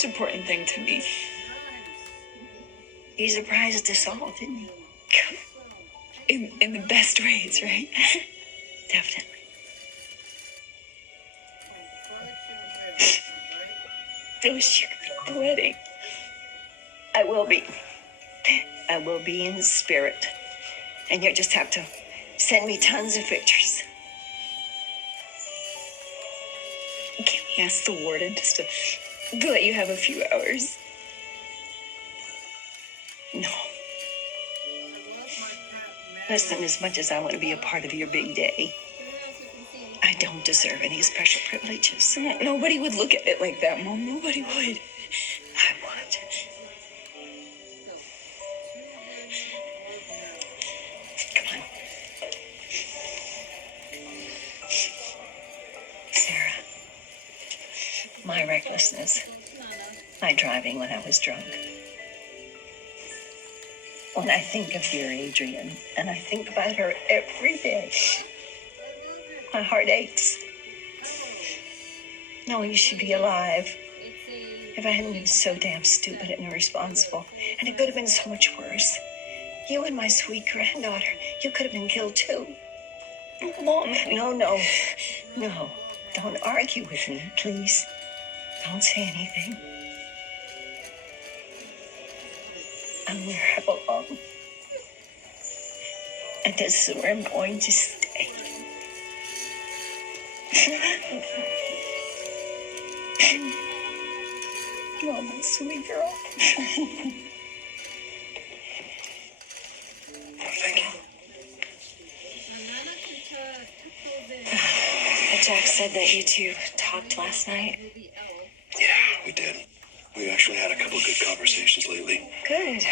most important thing to me. He surprised us all, didn't he? In the best ways, right? Definitely. I wish you could be at the wedding. I will be. I will be in spirit. And you'll just have to send me tons of pictures. Can we ask the warden just to let you have a few hours? No. Listen, as much as I want to be a part of your big day, I don't deserve any special privileges. Nobody would look at it like that, Mom. Nobody would. I would. Come on. Sarah, my recklessness, my driving when I was drunk. When I think of dear Adrian, and I think about her every day, my heart aches. Knowing she'd be alive. If I hadn't been so damn stupid and irresponsible. And it could have been so much worse. You and my sweet granddaughter, you could have been killed too. Mom. No. Don't argue with me, please. Don't say anything. I'm where I belong. And this is where I'm going to stay. Oh, my sweet girl. Thank you. Jack said that you two talked last night. Yeah, we did. We actually had a couple good conversations lately. Good.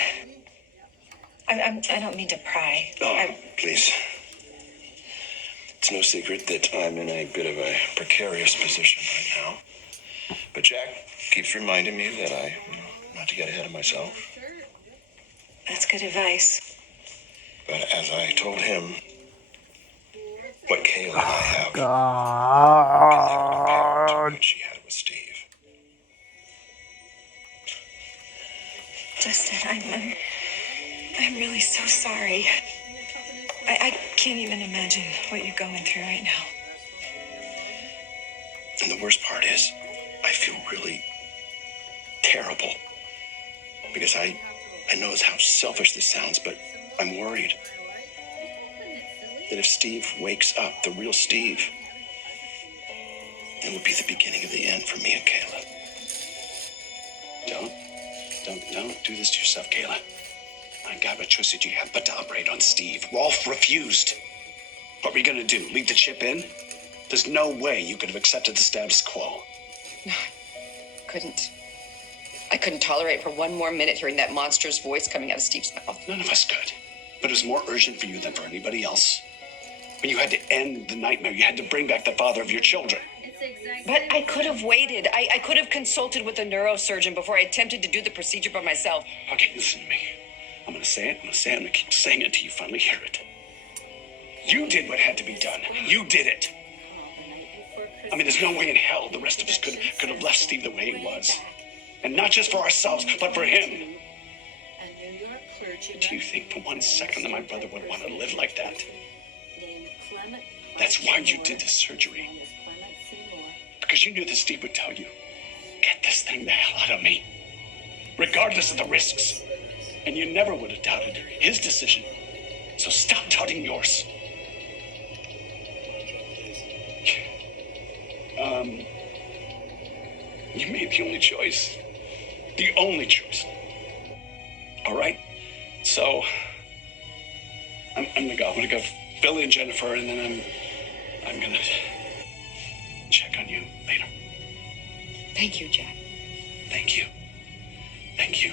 I don't mean to pry. Oh, please. It's no secret that I'm in a bit of a precarious position right now. But Jack keeps reminding me that not to get ahead of myself. That's good advice. But as I told him, what Kayla and I have can never compare to what she had with Steve. Justin, I'm really so sorry. I can't even imagine what you're going through right now. And the worst part is, I feel really terrible. Because I know how selfish this sounds, but I'm worried that if Steve wakes up, the real Steve, it would be the beginning of the end for me and Kayla. Don't do this to yourself, Kayla. I got what choice did you have but to operate on Steve? Rolf refused. What were you gonna do? Leave the chip in? There's no way you could have accepted the status quo. No, I couldn't tolerate for one more minute hearing that monstrous voice coming out of Steve's mouth. None of us could. But it was more urgent for you than for anybody else. When you had to end the nightmare, you had to bring back the father of your children. But I could have waited. I could have consulted with a neurosurgeon before I attempted to do the procedure by myself. Okay, listen to me. I'm gonna say it, I'm gonna keep saying it until you finally hear it. You did what had to be done. You did it. I mean, there's no way in hell the rest of us could have left Steve the way he was. And not just for ourselves, but for him. Do you think for 1 second that my brother would want to live like that? That's why you did the surgery. Because you knew that Steve would tell you, get this thing the hell out of me, regardless of the risks. And you never would have doubted his decision. So stop doubting yours. You made the only choice. The only choice. All right? So, I'm gonna go. I'm gonna go fill in Jennifer, and then I'm gonna check on you later. Thank you, Jack. Thank you. Thank you.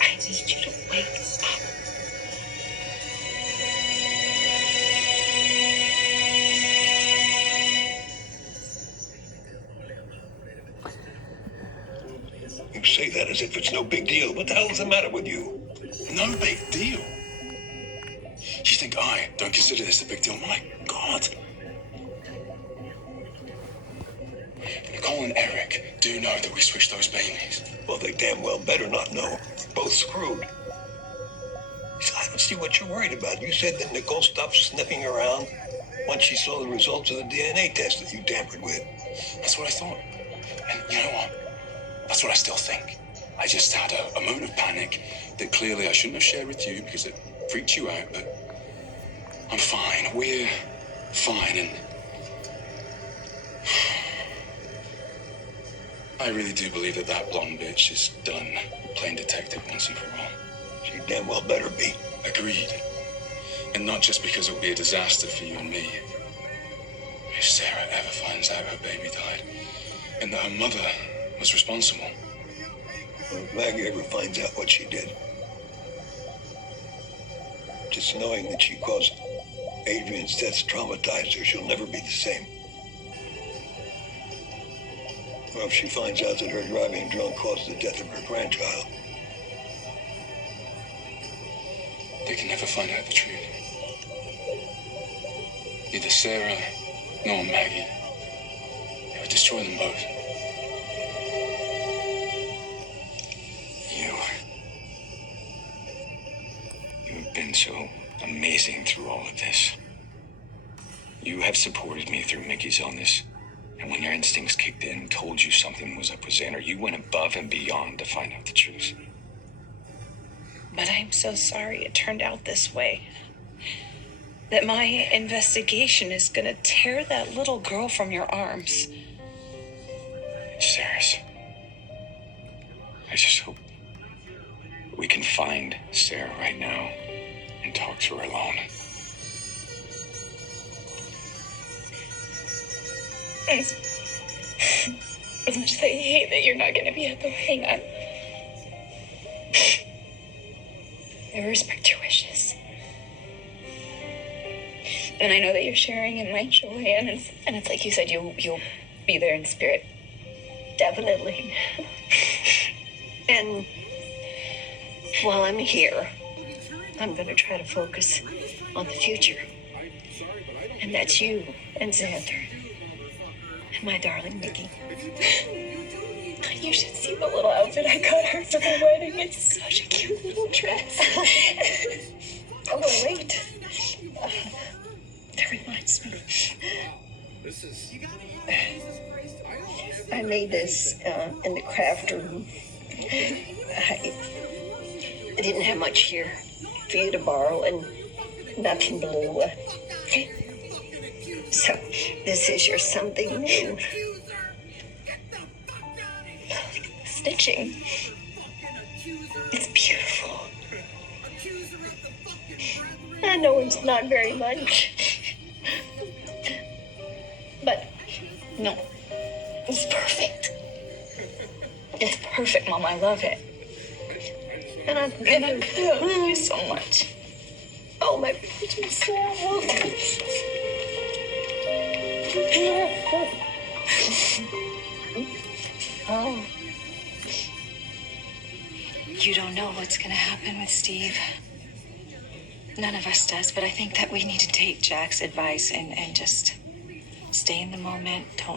I need you to wake up. You say that as if it's no big deal. What the hell is the matter with you? No big deal. You think I don't consider this a big deal? My God. Nicole and Eric do know that we switched those babies. Well, they damn well better not know. Both screwed. I don't see what you're worried about. You said that Nicole stopped sniffing around once she saw the results of the DNA test that you tampered with. That's what I thought. And you know what? That's what I still think. I just had a moment of panic that clearly I shouldn't have shared with you because it freaked you out, but I'm fine. We're fine, and I really do believe that blonde bitch is done playing detective once and for all. She damn well better be. Agreed. And not just because it'll be a disaster for you and me. If Sarah ever finds out her baby died and that her mother was responsible. Or if Maggie ever finds out what she did. Just knowing that she caused Adrian's death traumatized her, she'll never be the same. Or if she finds out that her driving drunk caused the death of her grandchild. They can never find out the truth. Neither Sarah nor Maggie. It would destroy them both. You have been so amazing through all of this. You have supported me through Mickey's illness. And when your instincts kicked in and told you something was up with Xander, you went above and beyond to find out the truth. But I'm so sorry it turned out this way. That my investigation is gonna tear that little girl from your arms. Sarah, I just hope we can find Sarah right now and talk to her alone. As much as I hate that you're not gonna be at the wedding, I respect your wishes. And I know that you're sharing in my joy, and it's like you said, you'll be there in spirit. Definitely. And while I'm here, I'm going to try to focus on the future. And that's you and Xander. And my darling Mickey. You should see the little outfit I got her for the wedding. It's such a cute little dress. Oh, wait. That reminds me. I made this in the craft room. I didn't have much here for you to borrow, and nothing blue. So this is your something new. Stitching. It's beautiful. I know it's not very much, but No, it's perfect. It's perfect, Mom. I love it. and I'm And I love you so much. oh my goodness. Oh. You don't know what's going to happen with Steve. None of us does, but I think that we need to take Jack's advice and just stay in the moment. Don't